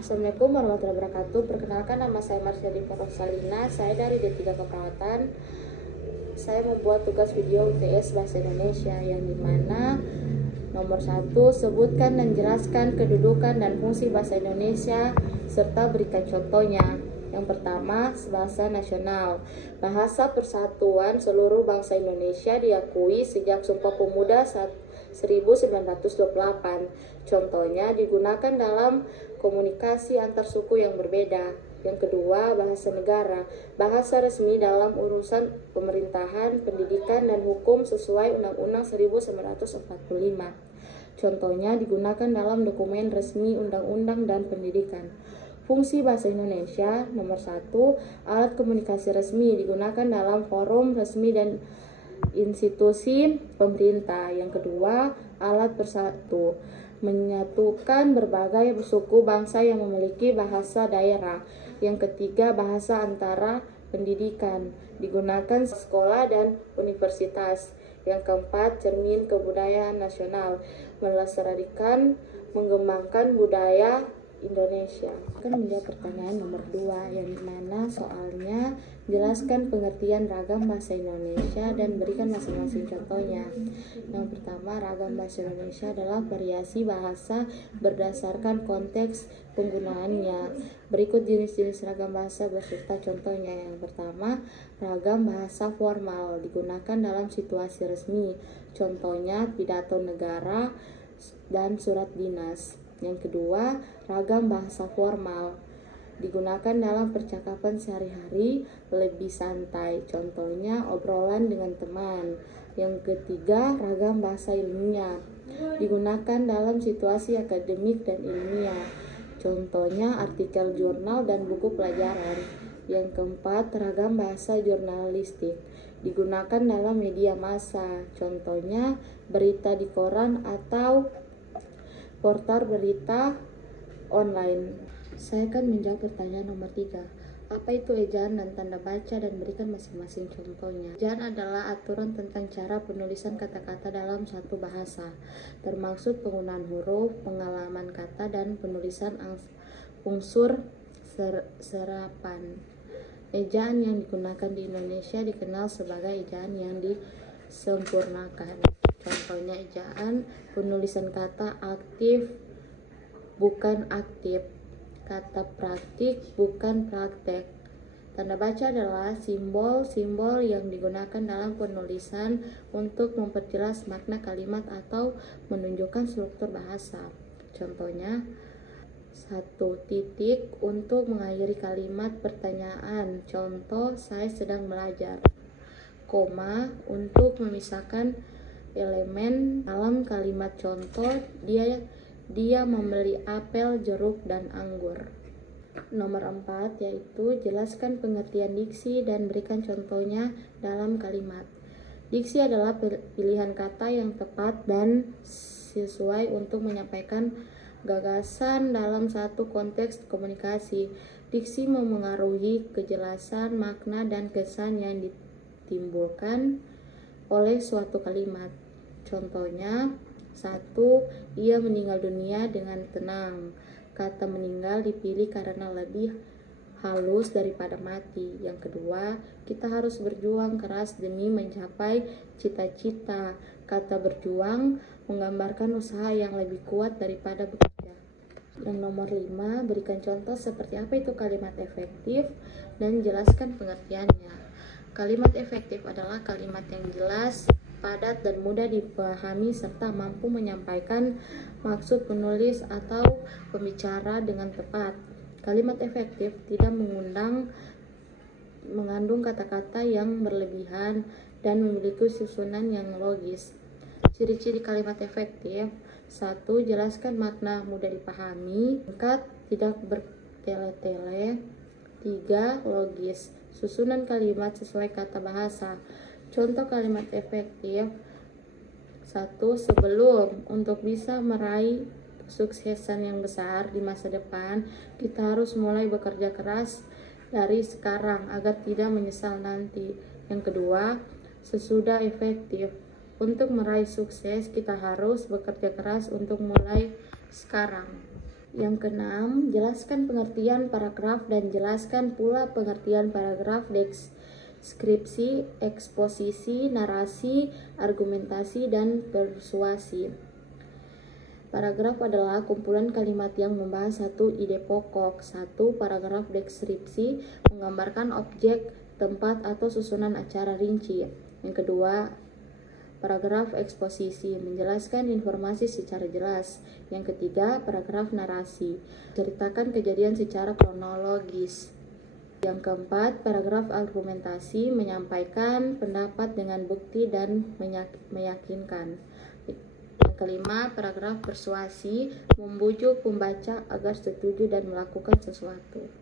Assalamualaikum warahmatullahi wabarakatuh. Perkenalkan, nama saya Marcelina Rosalina. Saya dari D3 Keperawatan. Saya membuat tugas video UTS Bahasa Indonesia yang dimana nomor 1, sebutkan dan jelaskan kedudukan dan fungsi bahasa Indonesia serta berikan contohnya. Yang pertama, bahasa nasional. Bahasa persatuan seluruh bangsa Indonesia diakui sejak Sumpah Pemuda 1928. Contohnya digunakan dalam komunikasi antar suku yang berbeda. Yang kedua, bahasa negara. Bahasa resmi dalam urusan pemerintahan, pendidikan, dan hukum sesuai Undang-Undang 1945. Contohnya digunakan dalam dokumen resmi undang-undang dan pendidikan. Fungsi bahasa Indonesia. Nomor 1, alat komunikasi resmi digunakan dalam forum resmi dan institusi pemerintah. Yang kedua, alat bersatu, menyatukan berbagai suku bangsa yang memiliki bahasa daerah. Yang ketiga, bahasa antara pendidikan, digunakan sekolah dan universitas. Yang keempat, cermin kebudayaan nasional, melestarikan, mengembangkan budaya Indonesia. Akan menjawab pertanyaan nomor 2, yang dimana soalnya jelaskan pengertian ragam bahasa Indonesia dan berikan masing-masing contohnya. Yang pertama, ragam bahasa Indonesia adalah variasi bahasa berdasarkan konteks penggunaannya. Berikut jenis-jenis ragam bahasa beserta contohnya. Yang pertama, ragam bahasa formal digunakan dalam situasi resmi. Contohnya pidato negara dan surat dinas. Yang kedua, ragam bahasa formal digunakan dalam percakapan sehari-hari, lebih santai. Contohnya obrolan dengan teman. Yang ketiga, ragam bahasa ilmiah digunakan dalam situasi akademik dan ilmiah. Contohnya artikel jurnal dan buku pelajaran. Yang keempat, ragam bahasa jurnalistik digunakan dalam media massa. Contohnya berita di koran atau portal berita online. Saya akan menjawab pertanyaan nomor 3. Apa itu ejaan dan tanda baca dan berikan masing-masing contohnya. Ejaan adalah aturan tentang cara penulisan kata-kata dalam satu bahasa, termasuk penggunaan huruf, pengalaman kata, dan penulisan unsur serapan. Ejaan yang digunakan di Indonesia dikenal sebagai ejaan yang disempurnakan. Contohnya ejaan penulisan kata aktif bukan aktif, kata praktik bukan praktek. Tanda baca adalah simbol-simbol yang digunakan dalam penulisan untuk memperjelas makna kalimat atau menunjukkan struktur bahasa. Contohnya, 1 titik untuk mengakhiri kalimat pertanyaan. Contoh, saya sedang belajar. Koma untuk memisahkan elemen dalam kalimat. Contoh, dia membeli apel, jeruk, dan anggur. Nomor 4 yaitu jelaskan pengertian diksi dan berikan contohnya dalam kalimat. Diksi adalah pilihan kata yang tepat dan sesuai untuk menyampaikan gagasan dalam satu konteks komunikasi. Diksi memengaruhi kejelasan, makna, dan kesan yang ditimbulkan oleh suatu kalimat. Contohnya, 1. Ia meninggal dunia dengan tenang. Kata meninggal dipilih karena lebih halus daripada mati. Yang kedua, kita harus berjuang keras demi mencapai cita-cita. Kata berjuang menggambarkan usaha yang lebih kuat daripada bekerja. Yang nomor 5, berikan contoh seperti apa itu kalimat efektif dan jelaskan pengertiannya. Kalimat efektif adalah kalimat yang jelas, padat, dan mudah dipahami serta mampu menyampaikan maksud penulis atau pembicara dengan tepat. Kalimat efektif tidak mengandung kata-kata yang berlebihan dan memiliki susunan yang logis. Ciri-ciri kalimat efektif: 1. Jelaskan makna, mudah dipahami, singkat, tidak bertele-tele. 3. Logis, susunan kalimat sesuai kata bahasa. Contoh kalimat efektif: 1. Sebelum untuk bisa meraih kesuksesan yang besar di masa depan, kita harus mulai bekerja keras dari sekarang agar tidak menyesal nanti. Yang kedua, sesudah efektif, untuk meraih sukses kita harus bekerja keras untuk mulai sekarang. Yang keenam, jelaskan pengertian paragraf dan jelaskan pula pengertian paragraf deskripsi, eksposisi, narasi, argumentasi, dan persuasi. Paragraf adalah kumpulan kalimat yang membahas satu ide pokok. 1. Paragraf deskripsi menggambarkan objek, tempat, atau susunan acara rinci. Yang kedua, paragraf eksposisi menjelaskan informasi secara jelas. Yang ketiga, paragraf narasi ceritakan kejadian secara kronologis. Yang keempat, paragraf argumentasi menyampaikan pendapat dengan bukti dan meyakinkan. Yang kelima, paragraf persuasi membujuk pembaca agar setuju dan melakukan sesuatu.